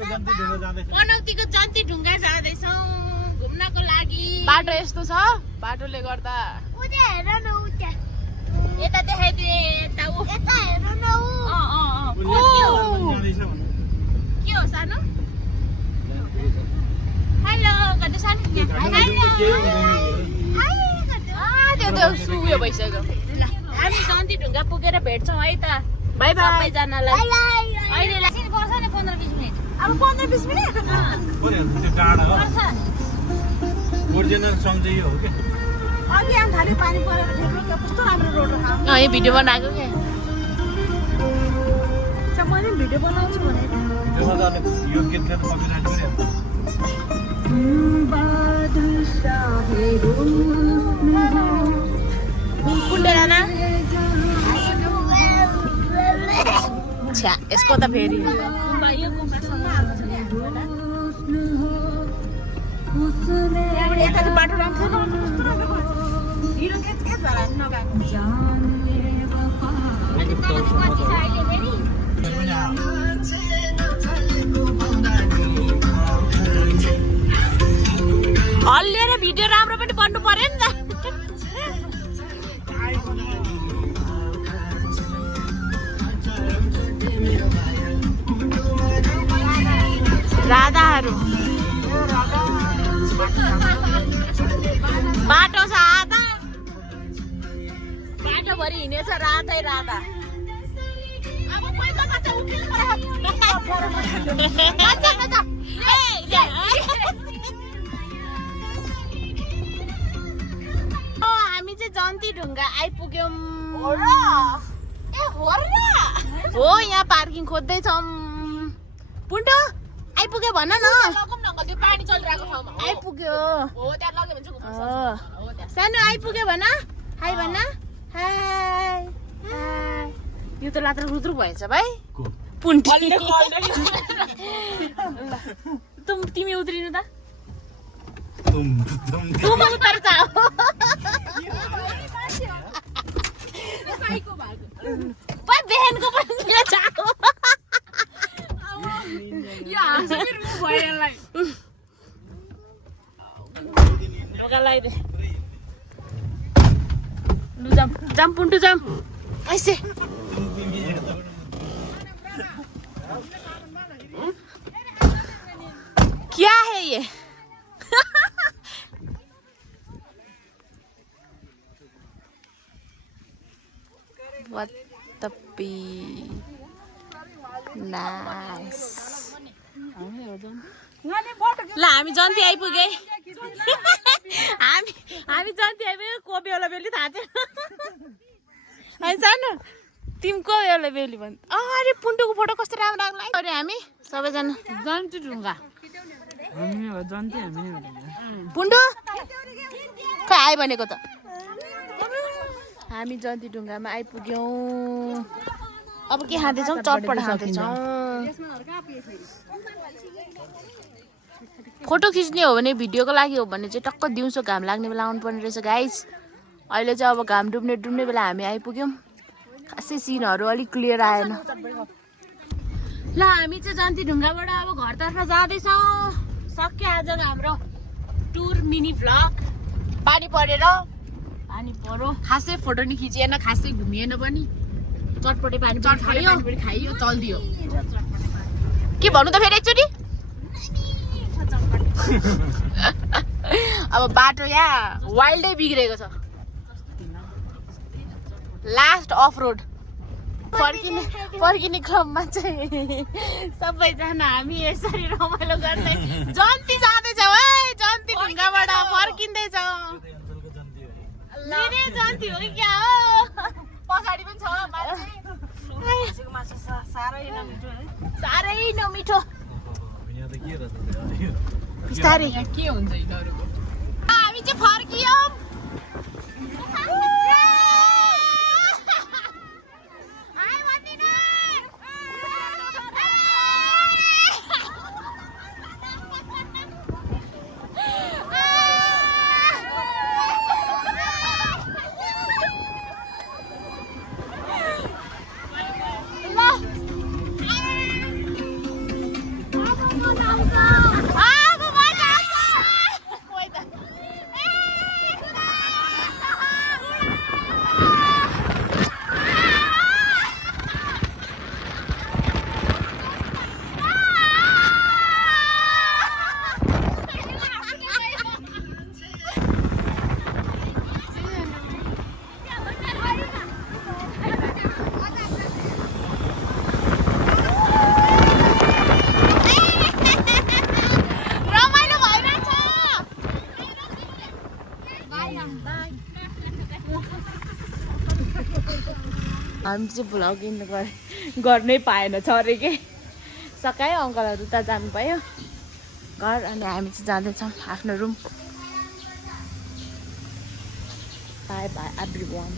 पनौतीको जन्ती ढुङ्गा जाँदैछौँ घुम्नको लागि। बाटो यस्तो छ, बाटोले गर्दा यता देखाइदिए यता उ यता हेर्नु न के हो सानो? हेलो गर्दै सानो त्यो उयो भइसक्यो। हामी जन्ती ढुङ्गा पुगेर भेट्छौँ है त बाई बाई। सबैजनालाई। अहिले पर्छ नि 15-20 मिनट। अब 15-20 मिनट ओरिजिनल सङ चाहिँ यो हो के? अघि आउनु थाल्यो पानी परेर फेरि कस्तो राम्रो रोड रह। यो भिडियो बनाएको के मैले पनि भिडियो बनाउँछु भनेको। त्यसमा त अनि यो गीतले त कपिराइट गरिहाल्छ। कुन्डे जाना छ्या यसको त फेरि यो गुम्बासँग आएको छ नि त्यहाँबाट यता चाहिँ बाटो राम्रो छ। हिरो केच भएर हामी नगएको। हल्लिएर भिडियो राम्रो पनि बन्नु पर्यो नि त। राधाहरू बाटो छ आधा, बाटोभरि हिँडेछ रातै राधा। अब पहिलो बच्चा उठ्नु पर्यो। हामी चाहिँ जन्ती ढुङ्गा आइपुग्यौँ। हो यहाँ पार्किङ खोज्दैछौँ। पुन्टो आइपुग्यो भन न। त्यो पानी चलिरहेको ठाउँमा आइपुग्यो हो त्यहाँ लग्यो भने चाहिँ घुम्न सक्छ। हो त्यहाँ सानो आइपुग्यो भन। हाई भन। High high. यो त लात्र रुद्रु भएछ भाइ। पुन्टी तिमी उत्रिनु त। तुम उतर्छ। बहनको पनि जाऊ। यो हाँसो पनि रुम भयो यसलाई। लगाइदे लु जाम जाम पुन्टु जाम ऐसे। क्या है ये? What the bee? Nice. ल हामी जन्ती आइपुगे। हामी जन्ती आइपुग्यो। को बेला बेली थाहा छैन। सानो तिमी को बेला बेली भन्। अरे पुन्टुको फोटो कस्तो राम्रो लाग्यो अरे हामी सबैजना जन्ती ढुङ्गा पुन्टु खै आयो भनेको त। हामी जन्ती ढुङ्गामा आइपुग्यौँ। अब के खाँदैछौँ? चटपट खाँदैछौँ। फोटो खिच्ने हो भने भिडियोको लागि हो भने चाहिँ टक्क दिउँसो घाम लाग्ने बेला आउनुपर्ने रहेछ गाइस। अहिले चाहिँ अब घाम डुब्ने बेला हामी आइपुग्यौँ। खासै सिनहरू अलिक क्लियर आएन। ल हामी चाहिँ जन्ती ढुङ्गाबाट अब घरतर्फ जाँदैछौँ। सक्यो आजको हाम्रो टुर मिनी भ्लग। पानी पऱ्यो खासै फोटो नि खिचिएन, खासै घुमिएन पनि। चटपटे पानी खाइयो चल्दियो। के भन्नु त फेरि एकचोटि? अब बाटो यहाँ वाइल्डै बिग्रेको छ। लास्ट अफ रोड फर्किने क्रममा चाहिँ सबैजना हामी यसरी रमाइलो गर्दै जन्ती जाँदैछौँ है। जन्ती ढुङ्गाबाट फर्किँदैछौँ। मेरै जन्ती हो कि क्या हो? पछाडि पनि छ मान्छे। साह्रै नमिठो बिस्तारै के हुन्छ यिनीहरूको? हामी चाहिँ फर्कियौँ। हामी चाहिँ भ्लगिङ गर्नै पाएन छ अरे के सकायो अङ्कलहरू उता जानु पायो घर अनि हामी चाहिँ जाँदैछौँ आफ्नो रुम बाई बाई एभ्रीवान